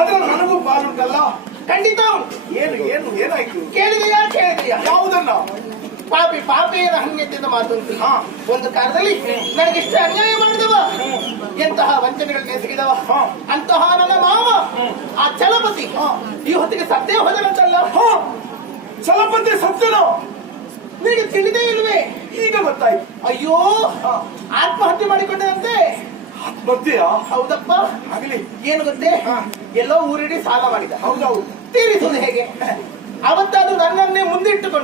ಅದ್ರಲ್ಲಿ ನನಗೂ ಪಾಲುಂಟಲ್ಲ. ಖಂಡಿತ. ಏನು ಏನು ಏನಾಯ್ತು? ಕೇಳಿದೆಯಾ ಕೇಳಿದೆಯಾ? ಯಾವುದನ್ನ? ಪಾಪಿ ಪಾಪಿಯರ ಹಂಗೆತ್ತಿನ ಮಾತುಂಟು. ಒಂದು ಕಾಲದಲ್ಲಿ ನನಗಿಷ್ಟು ಅನ್ಯಾಯ ಮಾಡಿದವ, ಎಂತಹ ವಂಚನೆಗಳನ್ನ ಎಸಗಿದವ, ಅಂತಹ ನನ್ನ ಮಾವ ಆ ಚಲಪತಿ ಈ ಹೊತ್ತಿಗೆ ಸತ್ತೇ ಹೋದನಂತಲ್ಲ. ಚಲಪತಿ ಸತ್ತನು ನಿನಗೆ ತಿಳಿದೇ ಇಲ್ವೇ? ಈಗ ಗೊತ್ತಾಯ್ತು. ಅಯ್ಯೋ, ಆತ್ಮಹತ್ಯೆ ಮಾಡಿಕೊಂಡಂತೆ. ಬರ್ತೀಯಾ? ಹೌದಪ್ಪ. ಆಗಲಿ. ಏನು ಗೊತ್ತೇ, ಎಲ್ಲೋ ಊರಿಡಿ ಸಾಲ ಮಾಡಿದ. ಹೌದೌದು. ತೀರಿಸುವುದು ಹೇಗೆ? ಅವತ್ತಾದ್ರೂ ನನ್ನನ್ನೇ ಮುಂದಿಟ್ಟುಕೊಂಡು